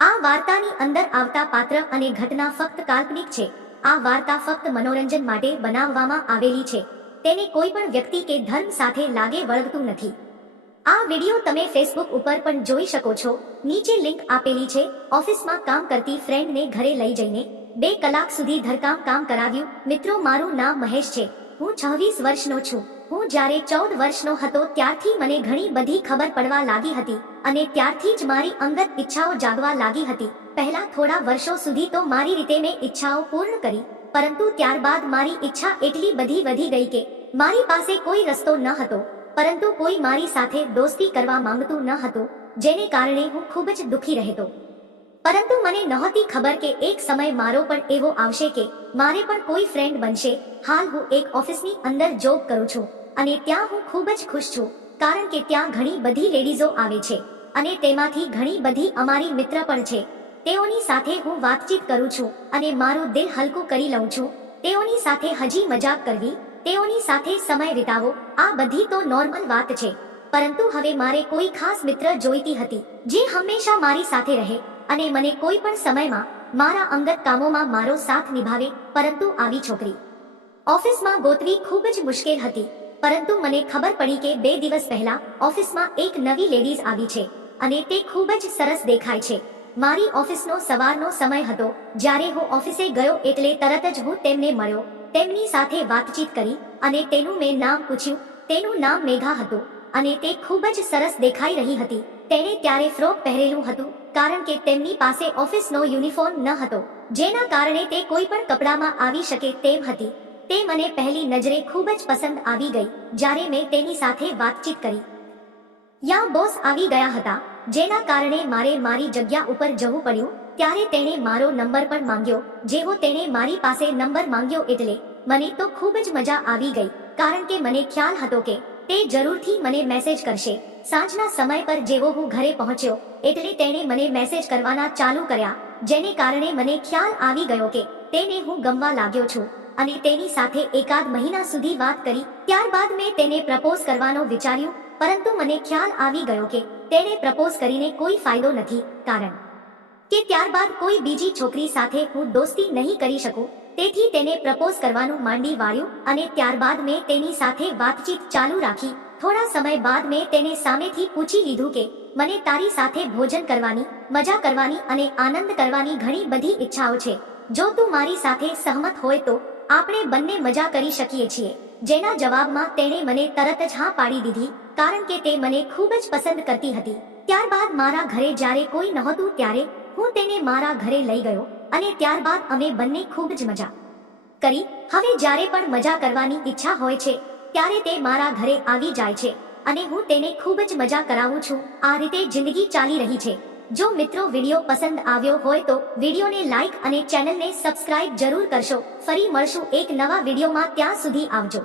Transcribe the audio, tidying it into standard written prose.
આ વાર્તાની અંદર આવતા પાત્ર અને ઘટના ફક્ત કાલ્પનિક છે. આ વાર્તા ફક્ત મનોરંજન માટે બનાવવામાં આવેલી છે. તેને કોઈ પણ વ્યક્તિ કે ધર્મ સાથે લાગે વળગતું નથી. આ વિડિયો તમે ફેસબુક ઉપર પણ જોઈ શકો છો. નીચે લિંક આપેલી છે. ઓફિસમાં કામ કરતી ફ્રેન્ડને ઘરે લઈ જઈને 2 કલાક સુધી ધરકામ કામ કરાવ્યું. મિત્રો, મારું નામ મહેશ છે. હું 26 વર્ષનો છું. હું જ્યારે 14 વર્ષનો હતો ત્યારથી મને ઘણી બધી ખબર પડવા લાગી હતી અને ત્યારથી જ મારી અંગત ઈચ્છાઓ જાગવા લાગી હતી. પહેલા થોડા વર્ષો સુધી તો મારી રીતે મેં ઈચ્છાઓ પૂર્ણ કરી, પરંતુ ત્યારબાદ મારી ઈચ્છા એટલી બધી વધી ગઈ કે મારી પાસે કોઈ રસ્તો ન હતો, પરંતુ કોઈ મારી સાથે દોસ્તી કરવા માંગતું ન હતું, જેને કારણે હું ખૂબ જ દુઃખી રહેતો. પરંતુ મને નહોતી ખબર કે એક સમય મારો પણ એવો આવશે કે મારે પણ કોઈ ફ્રેન્ડ બનશે. હાલ હું એક ઓફિસની અંદર જોબ કરું છું અને ત્યાં હું ખૂબ જ ખુશ છું, કારણ કે ત્યાં ઘણી બધી લેડીઝો આવે છે અને તેમાંથી ઘણી બધી અમારી મિત્ર પણ છે. તેઓની સાથે હું વાતચીત કરું છું અને મારું દિલ હલકું કરી લઉં છું. તેઓની સાથે હજી મજાક કરવી, તેઓની સાથે સમય વિતાવો, આ બધી તો નોર્મલ વાત છે. પરંતુ હવે મારે કોઈ ખાસ મિત્ર જોઈતી હતી જે હંમેશા મારી સાથે રહે અને મને કોઈ પણ સમયમાં મારા અંગત કામોમાં મારો સાથ નિભાવે. પરંતુ આવી છોકરી ઓફિસમાં ગોતવી ખૂબ જ મુશ્કેલ હતી. પરંતુ મને ખબર પડી કે 2 દિવસ પહેલા ઓફિસમાં એક નવી લેડીઝ આવી છે અને તે ખૂબ જ સરસ દેખાય છે. મારી ઓફિસનો સવારનો સમય હતો. જ્યારે હું ઓફિસે ગયો એટલે તરત જ હું તેમને મળ્યો, તેમની સાથે વાતચીત કરી અને તેનું મેં નામ પૂછ્યું. તેનું નામ મેઘા હતું અને તે ખૂબ જ સરસ દેખાઈ રહી હતી. તેણે ત્યારે ફ્રોક પહેરેલું હતું, કારણ કે તેમની પાસે ઓફિસનો યુનિફોર્મ ન હતો, જેના કારણે તે કોઈ પણ કપડામાં આવી શકે તેમ હતી. તે મને પહેલી નજરે ખૂબ જ પસંદ આવી ગઈ. જ્યારે મેં તેની સાથે વાતચીત કરી, યા બોસ આવી ગયા હતા, જેના કારણે મારે મારી જગ્યા ઉપર જવું પડ્યું. ત્યારે તેણે મારો નંબર પણ માંગ્યો. જેવો તેણે મારી પાસે નંબર માંગ્યો એટલે મને તો ખૂબ જ મજા આવી ગઈ, કારણ કે મને ખ્યાલ હતો કે તે જરૂરથી મને મેસેજ કરશે. સાંજના સમય પર જેવો હું ઘરે પહોંચ્યો એટલે તેણે મને મેસેજ કરવાના ચાલુ કર્યા, જેને કારણે મને ખ્યાલ આવી ગયો કે તેને હું ગમવા લાગ્યો છું અને તેની સાથે એકાદ મહિના સુધી વાત કરી. ત્યારબાદ મેં તેને પ્રપોઝ કરવાનો વિચાર્યું, પરંતુ મને ખ્યાલ આવી ગયો કે તેને પ્રપોઝ કરીને કોઈ ફાયદો નથી, કારણ કે ત્યારબાદ કોઈ બીજી છોકરી સાથે હું દોસ્તી નહીં કરી શકું. તેથી તેને પ્રપોઝ કરવાનું માંડી વાળ્યું અને ત્યારબાદ મેં તેની સાથે વાતચીત ચાલુ રાખી. થોડા સમય બાદ મેં તેને સામેથી પૂછી લીધું કે મને તારી સાથે ભોજન કરવાની, મજા કરવાની અને આનંદ કરવાની ઘણી બધી ઈચ્છાઓ છે. જો તું મારી સાથે સહમત હોય તો આપણે બંને મજા કરી શકીએ છીએ. જેના જવાબમાં તેણે મને તરત જ હા પાડી દીધી, કારણ કે તે મને ખૂબ જ પસંદ કરતી હતી. ત્યારબાદ મારા ઘરે જ્યારે કોઈ નહોતું ત્યારે હું તેને મારા ઘરે લઈ ગયો અને ત્યારબાદ અમે બંને ખૂબ જ મજા કરી. હવે જ્યારે પણ મજા કરવાની ઈચ્છા હોય છે ત્યારે તે મારા ઘરે આવી જાય છે અને હું તેને ખૂબ જ મજા કરાવું છું. આ રીતે જિંદગી ચાલી રહી છે. જો મિત્રો વિડીયો પસંદ આવ્યો હોય તો વિડીયોને લાઈક અને ચેનલને સબસ્ક્રાઇબ જરૂર કરશો. ફરી મળશું એક નવા વિડીયોમાં. ત્યાં સુધી આવજો.